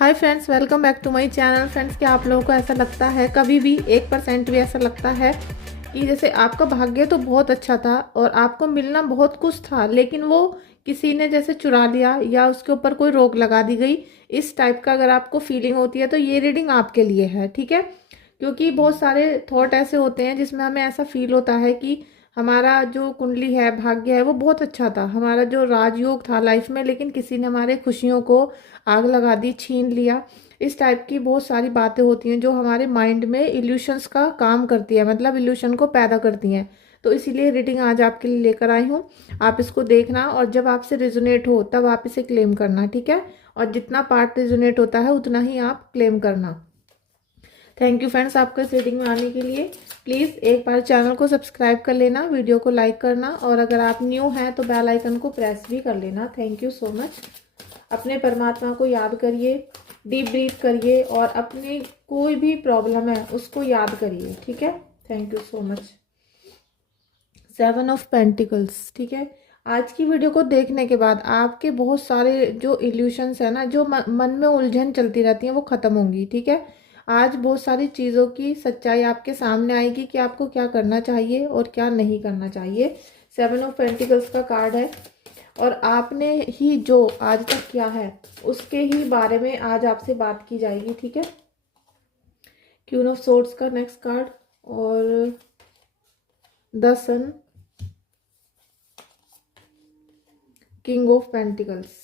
Hi friends, welcome back to my channel. Friends, क्या आप लोगों को ऐसा लगता है, कभी भी 1% भी ऐसा लगता है कि जैसे आपका भाग्य तो बहुत अच्छा था और आपको मिलना बहुत कुछ था, लेकिन वो किसी ने जैसे चुरा लिया या उसके ऊपर कोई रोक लगा दी गई? इस टाइप का अगर आपको फीलिंग होती है तो ये रीडिंग आपके लिए है, ठीक है। क्योंकि बहुत सारे थॉट ऐसे होते हैं जिसमें हमें ऐसा फील होता है कि हमारा जो कुंडली है, भाग्य है, वो बहुत अच्छा था, हमारा जो राजयोग था लाइफ में, लेकिन किसी ने हमारे खुशियों को आग लगा दी, छीन लिया। इस टाइप की बहुत सारी बातें होती हैं जो हमारे माइंड में इल्यूशंस का काम करती है, मतलब इल्यूशन को पैदा करती हैं। तो इसीलिए रीडिंग आज आपके लिए लेकर आई हूँ। आप इसको देखना और जब आपसे रिजोनेट हो तब आप इसे क्लेम करना, ठीक है। और जितना पार्ट रिजोनेट होता है उतना ही आप क्लेम करना। थैंक यू फ्रेंड्स, आपको इस रीडिंग में आने के लिए। प्लीज़ एक बार चैनल को सब्सक्राइब कर लेना, वीडियो को लाइक करना, और अगर आप न्यू हैं तो बेल आइकन को प्रेस भी कर लेना। Thank you so much. अपने परमात्मा को याद करिए, डीप ब्रीथ करिए और अपनी कोई भी प्रॉब्लम है उसको याद करिए, ठीक है। Thank you so much. 7 of pentacles, ठीक है। आज की वीडियो को देखने के बाद आपके बहुत सारे जो इल्यूशंस है ना, जो मन में उलझन चलती रहती है, वो खत्म होंगी, ठीक है। आज बहुत सारी चीज़ों की सच्चाई आपके सामने आएगी कि आपको क्या करना चाहिए और क्या नहीं करना चाहिए। 7 ऑफ पेंटिकल्स का कार्ड है और आपने ही जो आज तक किया है उसके ही बारे में आज आपसे बात की जाएगी, ठीक है। क्वीन ऑफ सोर्ड्स का नेक्स्ट कार्ड और the sun, king of pentacles.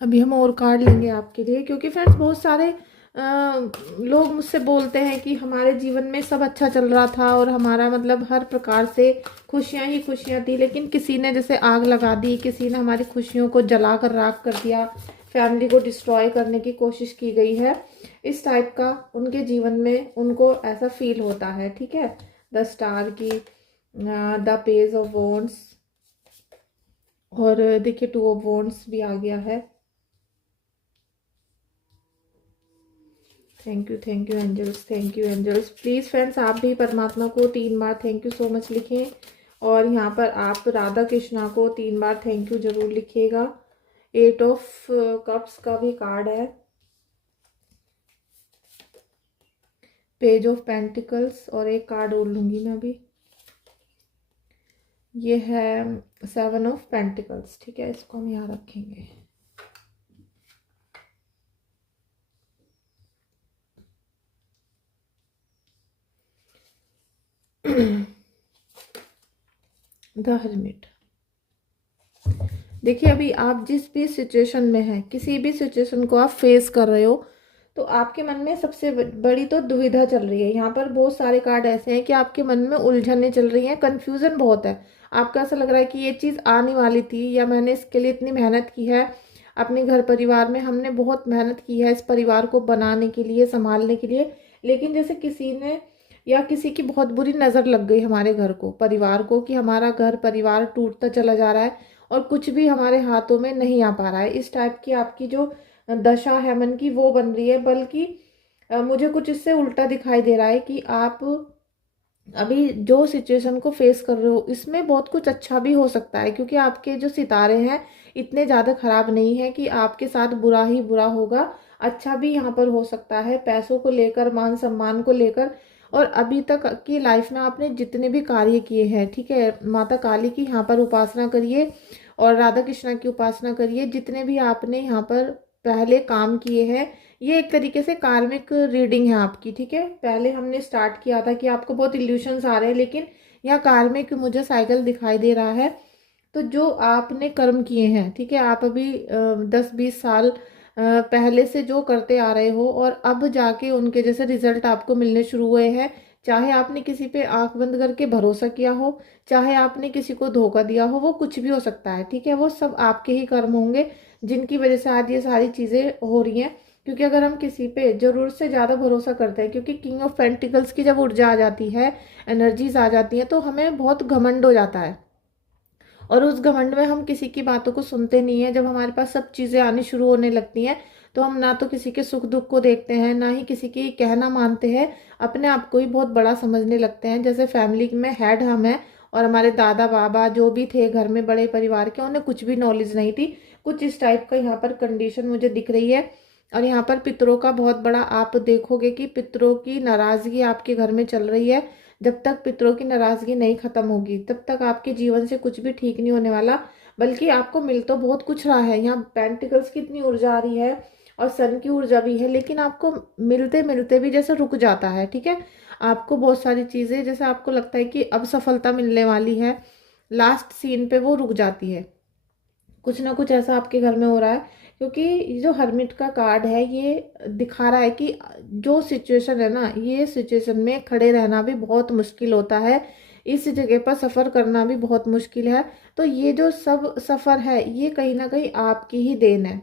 अभी हम और कार्ड लेंगे आपके लिए, क्योंकि फ्रेंड्स बहुत सारे लोग मुझसे बोलते हैं कि हमारे जीवन में सब अच्छा चल रहा था और हमारा मतलब हर प्रकार से खुशियां ही खुशियां थी, लेकिन किसी ने जैसे आग लगा दी, किसी ने हमारी खुशियों को जला कर राख कर दिया, फैमिली को डिस्ट्रॉय करने की कोशिश की गई है। इस टाइप का उनके जीवन में उनको ऐसा फील होता है, ठीक है। द स्टार की, द पेज ऑफ वॉन्ड्स, और देखिए 2 ऑफ वॉन्ड्स भी आ गया है। Thank you angels, thank you angels. Please friends, आप भी परमात्मा को 3 बार थैंक यू सो मच लिखें, और यहाँ पर आप राधा कृष्णा को 3 बार थैंक यू जरूर लिखिएगा। 8 ऑफ कप्स का भी कार्ड है, पेज ऑफ पेंटिकल्स, और एक कार्ड और लूंगी मैं अभी। ये है 7 ऑफ पेंटिकल्स, ठीक है। इसको हम यहाँ रखेंगे। The hermit. देखिए, अभी आप जिस भी सिचुएशन में हैं, किसी भी सिचुएशन को आप फेस कर रहे हो, तो आपके मन में सबसे बड़ी तो दुविधा चल रही है। यहाँ पर बहुत सारे कार्ड ऐसे हैं कि आपके मन में उलझनें चल रही हैं, कंफ्यूजन बहुत है। आपको ऐसा लग रहा है कि ये चीज़ आने वाली थी, या मैंने इसके लिए इतनी मेहनत की है, अपने घर परिवार में हमने बहुत मेहनत की है इस परिवार को बनाने के लिए, संभालने के लिए, लेकिन जैसे किसी ने या किसी की बहुत बुरी नज़र लग गई हमारे घर को, परिवार को, कि हमारा घर परिवार टूटता चला जा रहा है और कुछ भी हमारे हाथों में नहीं आ पा रहा है। इस टाइप की आपकी जो दशा है मन की, वो बन रही है। बल्कि मुझे कुछ इससे उल्टा दिखाई दे रहा है कि आप अभी जो सिचुएशन को फेस कर रहे हो इसमें बहुत कुछ अच्छा भी हो सकता है, क्योंकि आपके जो सितारे हैं इतने ज़्यादा खराब नहीं है कि आपके साथ बुरा ही बुरा होगा। अच्छा भी यहाँ पर हो सकता है, पैसों को लेकर, मान सम्मान को लेकर। और अभी तक की लाइफ में आपने जितने भी कार्य किए हैं, ठीक है, माता काली की यहाँ पर उपासना करिए और राधा कृष्णा की उपासना करिए। जितने भी आपने यहाँ पर पहले काम किए हैं, ये एक तरीके से कार्मिक रीडिंग है आपकी, ठीक है। पहले हमने स्टार्ट किया था कि आपको बहुत इल्यूशंस आ रहे हैं, लेकिन यहाँ कार्मिक मुझे साइकिल दिखाई दे रहा है। तो जो आपने कर्म किए हैं, ठीक है, आप अभी 10-20 साल पहले से जो करते आ रहे हो और अब जाके उनके जैसे रिजल्ट आपको मिलने शुरू हुए हैं। चाहे आपने किसी पे आंख बंद करके भरोसा किया हो, चाहे आपने किसी को धोखा दिया हो, वो कुछ भी हो सकता है, ठीक है। वो सब आपके ही कर्म होंगे जिनकी वजह से आज ये सारी चीज़ें हो रही हैं। क्योंकि अगर हम किसी पे जरूरत से ज़्यादा भरोसा करते हैं, क्योंकि किंग ऑफ पेंटिकल्स की जब ऊर्जा आ जाती है, एनर्जीज आ जाती हैं, तो हमें बहुत घमंड हो जाता है, और उस घमंड में हम किसी की बातों को सुनते नहीं है। जब हमारे पास सब चीज़ें आनी शुरू होने लगती हैं तो हम ना तो किसी के सुख दुख को देखते हैं, ना ही किसी की कहना मानते हैं, अपने आप को ही बहुत बड़ा समझने लगते हैं। जैसे फैमिली में हेड हम हैं और हमारे दादा बाबा जो भी थे घर में बड़े परिवार के, उन्हें कुछ भी नॉलेज नहीं थी। कुछ इस टाइप का यहाँ पर कंडीशन मुझे दिख रही है। और यहाँ पर पितरों का बहुत बड़ा, आप देखोगे कि पितरों की नाराजगी आपके घर में चल रही है। जब तक पितरों की नाराजगी नहीं खत्म होगी तब तक आपके जीवन से कुछ भी ठीक नहीं होने वाला। बल्कि आपको मिल तो बहुत कुछ रहा है, यहाँ पेंटिकल्स की इतनी ऊर्जा आ रही है और सन की ऊर्जा भी है, लेकिन आपको मिलते मिलते भी जैसे रुक जाता है। ठीक है, आपको बहुत सारी चीजें जैसे आपको लगता है कि अब सफलता मिलने वाली है, लास्ट सीन पे वो रुक जाती है। कुछ ना कुछ ऐसा आपके घर में हो रहा है, क्योंकि ये जो हर्मिट का कार्ड है ये दिखा रहा है कि जो सिचुएशन है ना, ये सिचुएशन में खड़े रहना भी बहुत मुश्किल होता है, इस जगह पर सफ़र करना भी बहुत मुश्किल है। तो ये जो सब सफ़र है ये कहीं ना कहीं आपकी ही देन है।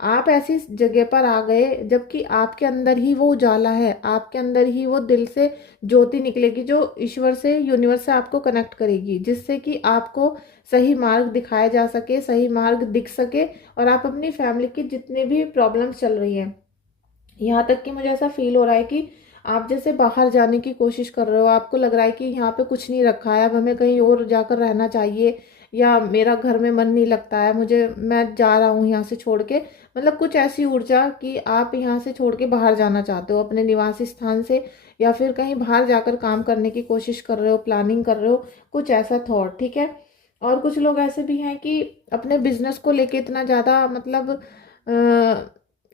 आप ऐसी जगह पर आ गए जबकि आपके अंदर ही वो उजाला है, आपके अंदर ही वो दिल से ज्योति निकलेगी जो ईश्वर से, यूनिवर्स से आपको कनेक्ट करेगी, जिससे कि आपको सही मार्ग दिखाया जा सके, सही मार्ग दिख सके, और आप अपनी फैमिली की जितने भी प्रॉब्लम्स चल रही हैं, यहाँ तक कि मुझे ऐसा फील हो रहा है कि आप जैसे बाहर जाने की कोशिश कर रहे हो, आपको लग रहा है कि यहाँ पे कुछ नहीं रखा है, अब हमें कहीं और जाकर रहना चाहिए, या मेरा घर में मन नहीं लगता है, मुझे, मैं जा रहा हूँ यहाँ से छोड़ के। मतलब कुछ ऐसी ऊर्जा कि आप यहाँ से छोड़ के बाहर जाना चाहते हो अपने निवासी स्थान से, या फिर कहीं बाहर जाकर काम करने की कोशिश कर रहे हो, प्लानिंग कर रहे हो, कुछ ऐसा थॉट। ठीक है, और कुछ लोग ऐसे भी हैं कि अपने बिजनेस को लेके इतना ज़्यादा मतलब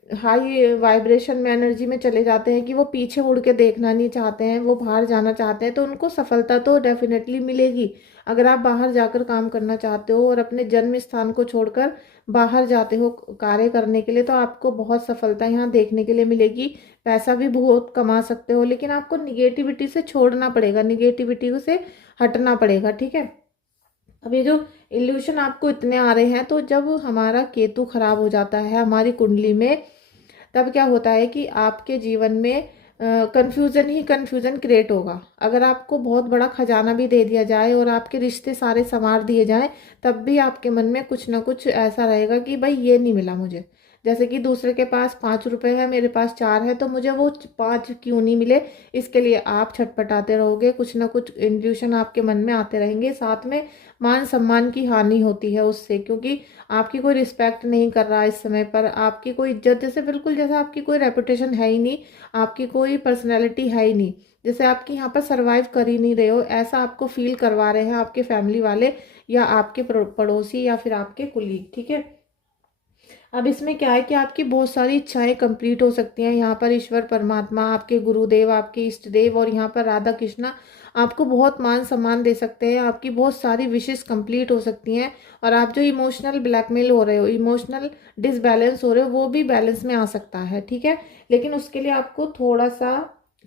हाई वाइब्रेशन में, एनर्जी में चले जाते हैं कि वो पीछे मुड़ के देखना नहीं चाहते हैं, वो बाहर जाना चाहते हैं। तो उनको सफलता तो डेफिनेटली मिलेगी। अगर आप बाहर जाकर काम करना चाहते हो और अपने जन्म स्थान को छोड़कर बाहर जाते हो कार्य करने के लिए, तो आपको बहुत सफलता यहाँ देखने के लिए मिलेगी। पैसा भी बहुत कमा सकते हो, लेकिन आपको निगेटिविटी से छोड़ना पड़ेगा, निगेटिविटी से हटना पड़ेगा। ठीक है, अब ये जो इल्यूशन आपको इतने आ रहे हैं, तो जब हमारा केतु खराब हो जाता है हमारी कुंडली में, तब क्या होता है कि आपके जीवन में कंफ्यूजन ही कंफ्यूजन क्रिएट होगा। अगर आपको बहुत बड़ा खजाना भी दे दिया जाए और आपके रिश्ते सारे संवार दिए जाएं, तब भी आपके मन में कुछ ना कुछ ऐसा रहेगा कि भाई ये नहीं मिला मुझे। जैसे कि दूसरे के पास 5 रुपए है, मेरे पास 4 है, तो मुझे वो 5 क्यों नहीं मिले, इसके लिए आप छटपटाते रहोगे, कुछ ना कुछ इंट्यूशन आपके मन में आते रहेंगे। साथ में मान सम्मान की हानि होती है उससे, क्योंकि आपकी कोई रिस्पेक्ट नहीं कर रहा इस समय पर, आपकी कोई इज्जत, जैसे बिल्कुल जैसे आपकी कोई रेपुटेशन है ही नहीं, आपकी कोई पर्सनैलिटी है ही नहीं, जैसे आपकी यहाँ पर सर्वाइव कर ही नहीं रहे हो, ऐसा आपको फील करवा रहे हैं आपके फैमिली वाले, या आपके पड़ोसी, या फिर आपके कुलीग। ठीक है, अब इसमें क्या है कि आपकी बहुत सारी इच्छाएं कंप्लीट हो सकती हैं। यहाँ पर ईश्वर परमात्मा, आपके गुरुदेव, आपके इष्ट देव और यहाँ पर राधा कृष्णा आपको बहुत मान सम्मान दे सकते हैं, आपकी बहुत सारी विशेष कंप्लीट हो सकती हैं। और आप जो इमोशनल ब्लैकमेल हो रहे हो, इमोशनल डिसबैलेंस हो रहे हो, वो भी बैलेंस में आ सकता है। ठीक है, लेकिन उसके लिए आपको थोड़ा सा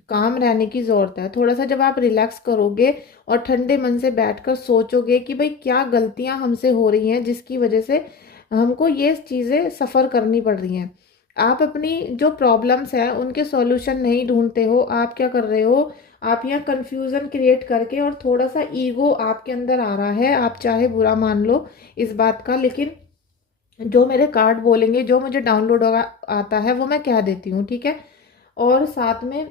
काम रहने की ज़रूरत है। थोड़ा सा जब आप रिलैक्स करोगे और ठंडे मन से बैठकर सोचोगे कि भाई क्या गलतियां हमसे हो रही हैं जिसकी वजह से हमको ये चीज़ें सफ़र करनी पड़ रही हैं, आप अपनी जो प्रॉब्लम्स हैं उनके सॉल्यूशन नहीं ढूंढते हो, आप क्या कर रहे हो, आप यहाँ कंफ्यूजन क्रिएट करके, और थोड़ा सा ईगो आपके अंदर आ रहा है, आप चाहे बुरा मान लो इस बात का, लेकिन जो मेरे कार्ड बोलेंगे, जो मुझे डाउनलोड होगा आता है वो मैं कह देती हूँ। ठीक है, और साथ में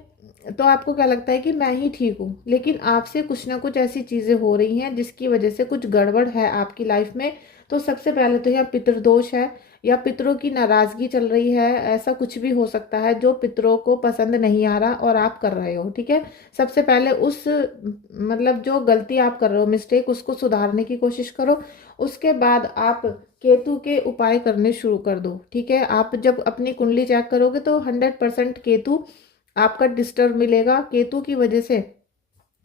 तो आपको क्या लगता है कि मैं ही ठीक हूँ, लेकिन आपसे कुछ ना कुछ ऐसी चीज़ें हो रही हैं जिसकी वजह से कुछ गड़बड़ है आपकी लाइफ में। तो सबसे पहले तो यहाँ पितृदोष है, या पितरों की नाराजगी चल रही है, ऐसा कुछ भी हो सकता है जो पितरों को पसंद नहीं आ रहा और आप कर रहे हो। ठीक है, सबसे पहले उस मतलब जो गलती आप कर रहे हो, मिस्टेक, उसको सुधारने की कोशिश करो। उसके बाद आप केतु के उपाय करने शुरू कर दो। ठीक है, आप जब अपनी कुंडली चेक करोगे तो 100% केतु आपका डिस्टर्ब मिलेगा। केतु की वजह से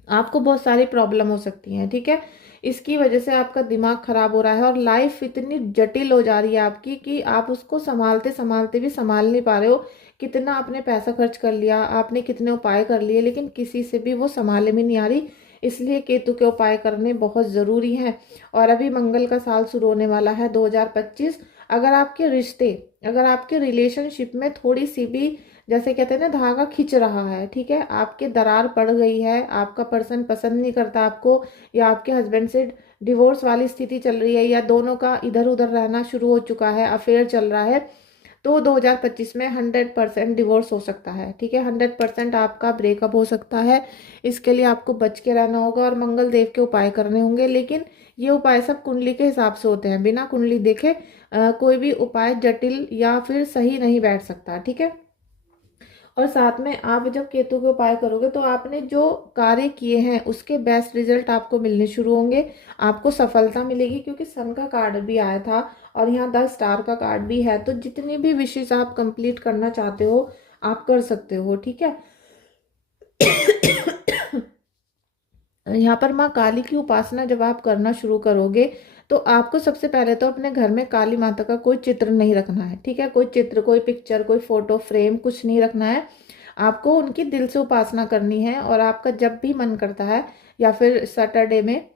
आपको बहुत सारी प्रॉब्लम हो सकती हैं। ठीक है, इसकी वजह से आपका दिमाग खराब हो रहा है और लाइफ इतनी जटिल हो जा रही है आपकी कि आप उसको संभालते संभालते भी संभाल नहीं पा रहे हो। कितना आपने पैसा खर्च कर लिया, आपने कितने उपाय कर लिए, लेकिन किसी से भी वो संभाले में नहीं आ रही। इसलिए केतु के उपाय करने बहुत ज़रूरी हैं। और अभी मंगल का साल शुरू होने वाला है 2025। अगर आपके रिश्ते, अगर आपके रिलेशनशिप में थोड़ी सी भी, जैसे कहते हैं ना, धागा खिंच रहा है, ठीक है, आपके दरार पड़ गई है, आपका पर्सन पसंद नहीं करता आपको, या आपके हस्बैंड से डिवोर्स वाली स्थिति चल रही है, या दोनों का इधर उधर रहना शुरू हो चुका है, अफेयर चल रहा है, तो 2025 में 100% डिवोर्स हो सकता है। ठीक है, 100% आपका ब्रेकअप हो सकता है। इसके लिए आपको बच के रहना होगा और मंगल देव के उपाय करने होंगे, लेकिन ये उपाय सब कुंडली के हिसाब से होते हैं। बिना कुंडली देखे कोई भी उपाय जटिल या फिर सही नहीं बैठ सकता। ठीक है, और साथ में आप जब केतु के उपाय करोगे तो आपने जो कार्य किए हैं उसके बेस्ट रिजल्ट आपको मिलने शुरू होंगे, आपको सफलता मिलेगी, क्योंकि सन का कार्ड भी आया था और यहाँ 10 स्टार का कार्ड भी है। तो जितनी भी विशेष आप कंप्लीट करना चाहते हो आप कर सकते हो। ठीक है, यहाँ पर माँ काली की उपासना जब आप करना शुरू करोगे तो आपको सबसे पहले तो अपने घर में काली माता का कोई चित्र नहीं रखना है। ठीक है, कोई चित्र, कोई पिक्चर, कोई फोटो फ्रेम कुछ नहीं रखना है। आपको उनकी दिल से उपासना करनी है और आपका जब भी मन करता है या फिर सैटरडे में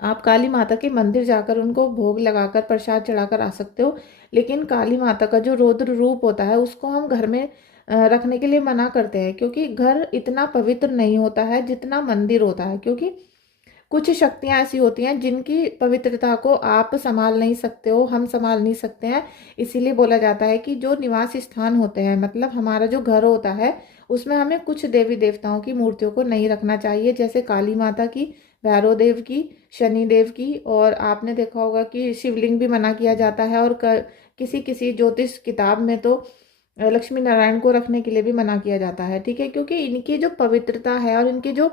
आप काली माता के मंदिर जाकर उनको भोग लगाकर प्रसाद चढ़ाकर आ सकते हो। लेकिन काली माता का जो रौद्र रूप होता है उसको हम घर में रखने के लिए मना करते हैं, क्योंकि घर इतना पवित्र नहीं होता है जितना मंदिर होता है। क्योंकि कुछ शक्तियां ऐसी होती हैं जिनकी पवित्रता को आप संभाल नहीं सकते हो, हम संभाल नहीं सकते हैं। इसीलिए बोला जाता है कि जो निवास स्थान होते हैं, मतलब हमारा जो घर होता है, उसमें हमें कुछ देवी देवताओं की मूर्तियों को नहीं रखना चाहिए, जैसे काली माता की, भैरव देव की, शनि देव की, और आपने देखा होगा कि शिवलिंग भी मना किया जाता है। और किसी किसी ज्योतिष किताब में तो लक्ष्मी नारायण को रखने के लिए भी मना किया जाता है। ठीक है, क्योंकि इनकी जो पवित्रता है और इनकी जो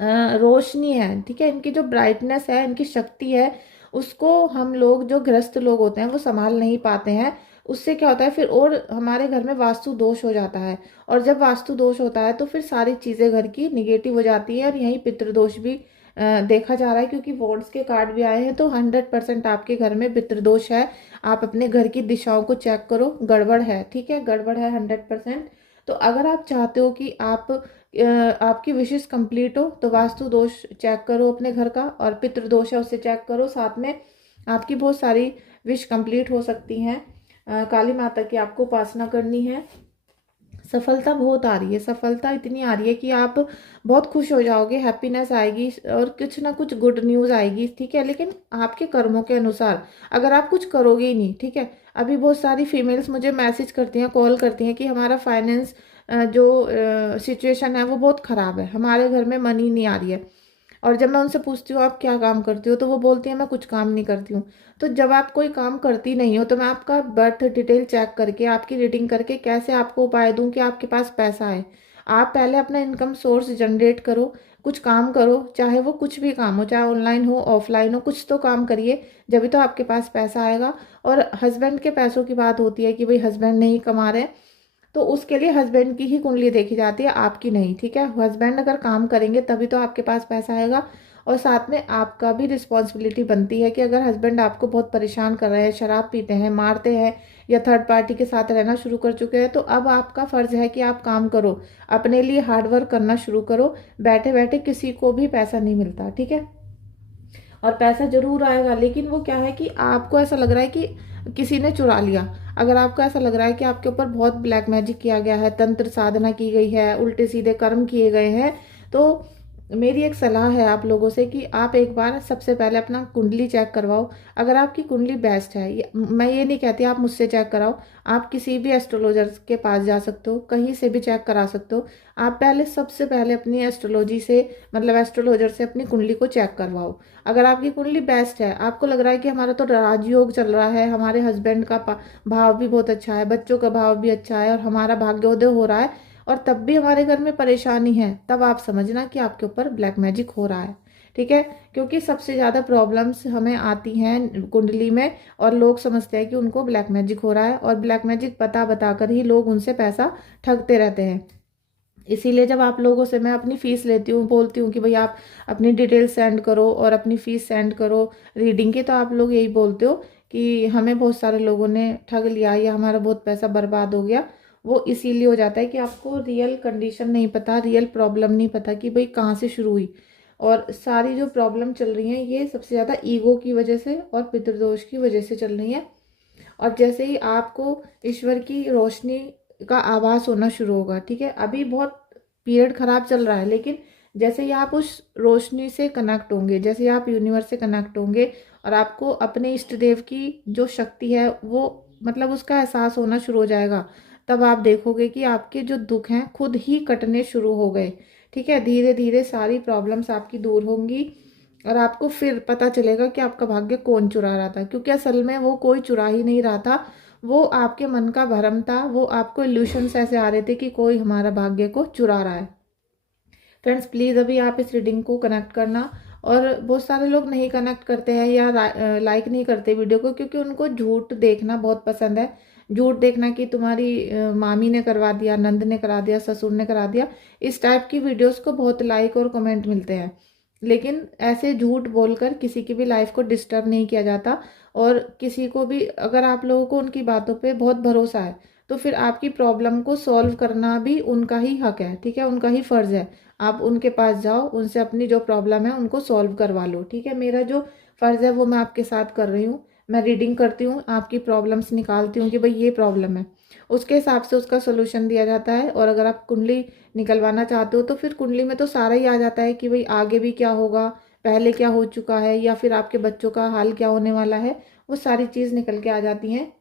रोशनी है, ठीक है, इनकी जो ब्राइटनेस है, इनकी शक्ति है, उसको हम लोग जो गृहस्थ लोग होते हैं वो संभाल नहीं पाते हैं। उससे क्या होता है फिर, और हमारे घर में वास्तु दोष हो जाता है। और जब वास्तु दोष होता है तो फिर सारी चीज़ें घर की निगेटिव हो जाती है। और यही पितृदोष भी देखा जा रहा है, क्योंकि वॉर्ड्स के कार्ड भी आए हैं। तो 100% आपके घर में पितृदोष है। आप अपने घर की दिशाओं को चेक करो, गड़बड़ है। ठीक है, गड़बड़ है 100%। तो अगर आप चाहते हो कि आपकी विशेष कंप्लीट हो तो वास्तु दोष चेक करो अपने घर का, और पितृदोष है उसे चेक करो। साथ में आपकी बहुत सारी विश कंप्लीट हो सकती हैं। काली माता की आपको उपासना करनी है। सफलता बहुत आ रही है, सफलता इतनी आ रही है कि आप बहुत खुश हो जाओगे, हैप्पीनेस आएगी और कुछ ना कुछ गुड न्यूज़ आएगी। ठीक है, लेकिन आपके कर्मों के अनुसार, अगर आप कुछ करोगे ही नहीं। ठीक है, अभी बहुत सारी फीमेल्स मुझे मैसेज करती हैं, कॉल करती हैं कि हमारा फाइनेंस जो सिचुएशन है वो बहुत ख़राब है, हमारे घर में मनी नहीं आ रही है। और जब मैं उनसे पूछती हूँ आप क्या काम करती हो, तो वो बोलती हैं मैं कुछ काम नहीं करती हूँ। तो जब आप कोई काम करती नहीं हो तो मैं आपका बर्थ डिटेल चेक करके, आपकी रीडिंग करके कैसे आपको उपाय दूँ कि आपके पास पैसा आए। आप पहले अपना इनकम सोर्स जनरेट करो, कुछ काम करो, चाहे वो कुछ भी काम हो, चाहे ऑनलाइन हो ऑफलाइन हो, कुछ तो काम करिए, जब तो आपके पास पैसा आएगा। और हस्बैंड के पैसों की बात होती है कि भाई हस्बैंड नहीं कमा रहे, तो उसके लिए हस्बैंड की ही कुंडली देखी जाती है, आपकी नहीं। ठीक है, हस्बैंड अगर काम करेंगे तभी तो आपके पास पैसा आएगा। और साथ में आपका भी रिस्पॉन्सिबिलिटी बनती है कि अगर हस्बैंड आपको बहुत परेशान कर रहे हैं, शराब पीते हैं, मारते हैं, या थर्ड पार्टी के साथ रहना शुरू कर चुके हैं, तो अब आपका फ़र्ज है कि आप काम करो, अपने लिए हार्डवर्क करना शुरू करो। बैठे बैठे किसी को भी पैसा नहीं मिलता। ठीक है, और पैसा जरूर आएगा, लेकिन वो क्या है कि आपको ऐसा लग रहा है कि किसी ने चुरा लिया। अगर आपको ऐसा लग रहा है कि आपके ऊपर बहुत ब्लैक मैजिक किया गया है, तंत्र साधना की गई है, उल्टे सीधे कर्म किए गए हैं, तो मेरी एक सलाह है आप लोगों से कि आप एक बार सबसे पहले अपना कुंडली चेक करवाओ। अगर आपकी कुंडली बेस्ट है, मैं ये नहीं कहती आप मुझसे चेक कराओ, आप किसी भी एस्ट्रोलॉजर के पास जा सकते हो, कहीं से भी चेक करा सकते हो। आप पहले सबसे पहले अपनी एस्ट्रोलॉजी से, मतलब एस्ट्रोलॉजर से अपनी कुंडली को चेक करवाओ। अगर आपकी कुंडली बेस्ट है, आपको लग रहा है कि हमारा तो राजयोग चल रहा है, हमारे हस्बैंड का भाव भी बहुत अच्छा है, बच्चों का भाव भी अच्छा है, और हमारा भाग्योदय हो रहा है, और तब भी हमारे घर में परेशानी है, तब आप समझना कि आपके ऊपर ब्लैक मैजिक हो रहा है। ठीक है, क्योंकि सबसे ज़्यादा प्रॉब्लम्स हमें आती हैं कुंडली में, और लोग समझते हैं कि उनको ब्लैक मैजिक हो रहा है, और ब्लैक मैजिक बता बता कर ही लोग उनसे पैसा ठगते रहते हैं। इसीलिए जब आप लोगों से मैं अपनी फ़ीस लेती हूँ, बोलती हूँ कि भाई आप अपनी डिटेल सेंड करो और अपनी फ़ीस सेंड करो रीडिंग की, तो आप लोग यही बोलते हो कि हमें बहुत सारे लोगों ने ठग लिया या हमारा बहुत पैसा बर्बाद हो गया। वो इसीलिए हो जाता है कि आपको रियल कंडीशन नहीं पता, रियल प्रॉब्लम नहीं पता कि भाई कहाँ से शुरू हुई। और सारी जो प्रॉब्लम चल रही हैं ये सबसे ज़्यादा ईगो की वजह से और पितृदोष की वजह से चल रही हैं। और जैसे ही आपको ईश्वर की रोशनी का आभास होना शुरू होगा, ठीक है, अभी बहुत पीरियड खराब चल रहा है, लेकिन जैसे ही आप उस रोशनी से कनेक्ट होंगे, जैसे ही आप यूनिवर्स से कनेक्ट होंगे और आपको अपने इष्ट देव की जो शक्ति है वो मतलब उसका एहसास होना शुरू हो जाएगा, तब आप देखोगे कि आपके जो दुख हैं खुद ही कटने शुरू हो गए। ठीक है, धीरे धीरे सारी प्रॉब्लम्स आपकी दूर होंगी और आपको फिर पता चलेगा कि आपका भाग्य कौन चुरा रहा था, क्योंकि असल में वो कोई चुरा ही नहीं रहा था, वो आपके मन का भ्रम था। वो आपको इल्यूशंस ऐसे आ रहे थे कि कोई हमारा भाग्य को चुरा रहा है। फ्रेंड्स प्लीज़ अभी आप इस रीडिंग को कनेक्ट करना। और बहुत सारे लोग नहीं कनेक्ट करते हैं या लाइक नहीं करते वीडियो को, क्योंकि उनको झूठ देखना बहुत पसंद है। झूठ देखना कि तुम्हारी मामी ने करवा दिया, नंद ने करा दिया, ससुर ने करा दिया, इस टाइप की वीडियोस को बहुत लाइक और कमेंट मिलते हैं। लेकिन ऐसे झूठ बोलकर किसी की भी लाइफ को डिस्टर्ब नहीं किया जाता। और किसी को भी अगर आप लोगों को उनकी बातों पे बहुत भरोसा है, तो फिर आपकी प्रॉब्लम को सॉल्व करना भी उनका ही हक है। ठीक है, उनका ही फर्ज है। आप उनके पास जाओ, उनसे अपनी जो प्रॉब्लम है उनको सॉल्व करवा लो। ठीक है, मेरा जो फ़र्ज़ है वो मैं आपके साथ कर रही हूँ। मैं रीडिंग करती हूँ, आपकी प्रॉब्लम्स निकालती हूँ कि भाई ये प्रॉब्लम है, उसके हिसाब से उसका सोल्यूशन दिया जाता है। और अगर आप कुंडली निकलवाना चाहते हो तो फिर कुंडली में तो सारा ही आ जाता है कि भाई आगे भी क्या होगा, पहले क्या हो चुका है, या फिर आपके बच्चों का हाल क्या होने वाला है, वो सारी चीज़ निकल के आ जाती हैं।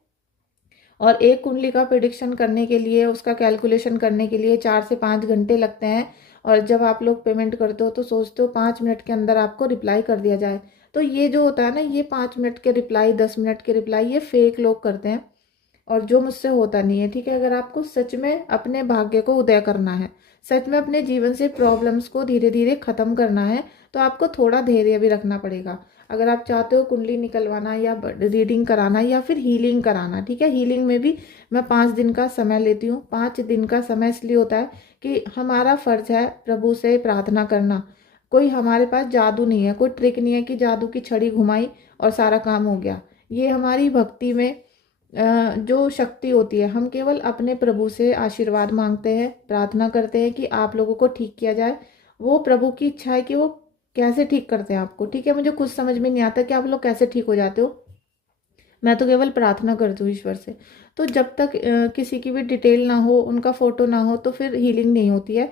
और एक कुंडली का प्रिडिक्शन करने के लिए, उसका कैलकुलेशन करने के लिए 4 से 5 घंटे लगते हैं। और जब आप लोग पेमेंट करते हो तो सोचते हो 5 मिनट के अंदर आपको रिप्लाई कर दिया जाए। तो ये जो होता है ना, ये 5 मिनट के रिप्लाई, 10 मिनट के रिप्लाई, ये फेक लोग करते हैं और जो मुझसे होता नहीं है। ठीक है, अगर आपको सच में अपने भाग्य को उदय करना है, सच में अपने जीवन से प्रॉब्लम्स को धीरे धीरे ख़त्म करना है, तो आपको थोड़ा धैर्य भी रखना पड़ेगा। अगर आप चाहते हो कुंडली निकलवाना या रीडिंग कराना या फिर हीलिंग कराना, ठीक है, हीलिंग में भी मैं 5 दिन का समय लेती हूँ। 5 दिन का समय इसलिए होता है कि हमारा फ़र्ज है प्रभु से प्रार्थना करना। कोई हमारे पास जादू नहीं है, कोई ट्रिक नहीं है कि जादू की छड़ी घुमाई और सारा काम हो गया। ये हमारी भक्ति में जो शक्ति होती है, हम केवल अपने प्रभु से आशीर्वाद मांगते हैं, प्रार्थना करते हैं कि आप लोगों को ठीक किया जाए। वो प्रभु की इच्छा है कि वो कैसे ठीक करते हैं आपको। ठीक है, मुझे कुछ समझ में नहीं आता कि आप लोग कैसे ठीक हो जाते हो। मैं तो केवल प्रार्थना करती हूँ ईश्वर से। तो जब तक किसी की भी डिटेल ना हो, उनका फ़ोटो ना हो, तो फिर हीलिंग नहीं होती है।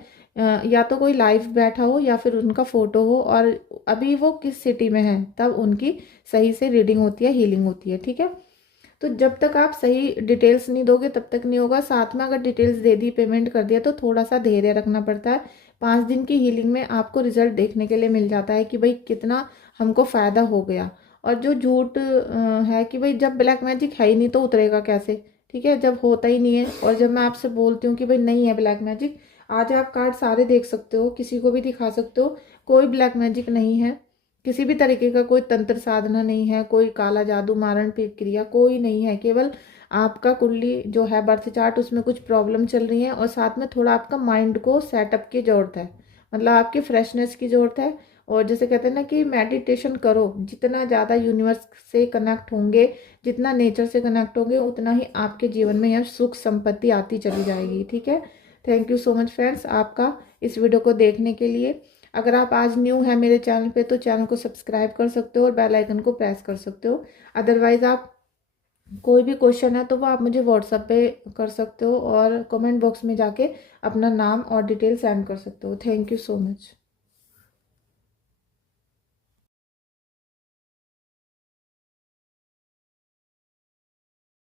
या तो कोई लाइव बैठा हो या फिर उनका फ़ोटो हो और अभी वो किस सिटी में है, तब उनकी सही से रीडिंग होती है, हीलिंग होती है। ठीक है, तो जब तक आप सही डिटेल्स नहीं दोगे तब तक नहीं होगा। साथ में अगर डिटेल्स दे दी, पेमेंट कर दिया, तो थोड़ा सा धैर्य रखना पड़ता है। 5 दिन की हीलिंग में आपको रिजल्ट देखने के लिए मिल जाता है कि भाई कितना हमको फ़ायदा हो गया। और जो झूठ है कि भाई जब ब्लैक मैजिक है ही नहीं तो उतरेगा कैसे। ठीक है, जब होता ही नहीं है और जब मैं आपसे बोलती हूँ कि भाई नहीं है ब्लैक मैजिक, आज आप कार्ड सारे देख सकते हो, किसी को भी दिखा सकते हो, कोई ब्लैक मैजिक नहीं है, किसी भी तरीके का कोई तंत्र साधना नहीं है, कोई काला जादू, मारण पीट क्रिया कोई नहीं है। केवल आपका कुंडली जो है बर्थ चार्ट, उसमें कुछ प्रॉब्लम चल रही है और साथ में थोड़ा आपका माइंड को सेटअप की ज़रूरत है, मतलब आपकी फ्रेशनेस की ज़रूरत है। और जैसे कहते हैं ना कि मेडिटेशन करो, जितना ज़्यादा यूनिवर्स से कनेक्ट होंगे, जितना नेचर से कनेक्ट होंगे, उतना ही आपके जीवन में यह सुख संपत्ति आती चली जाएगी। ठीक है, thank you so much friends आपका इस वीडियो को देखने के लिए। अगर आप आज न्यू है मेरे चैनल पे तो चैनल को सब्सक्राइब कर सकते हो और बेल आइकन को प्रेस कर सकते हो। अदरवाइज़ आप कोई भी क्वेश्चन है तो वो आप मुझे व्हाट्सएप पे कर सकते हो और कमेंट बॉक्स में जाके अपना नाम और डिटेल सेंड कर सकते हो। Thank you so much.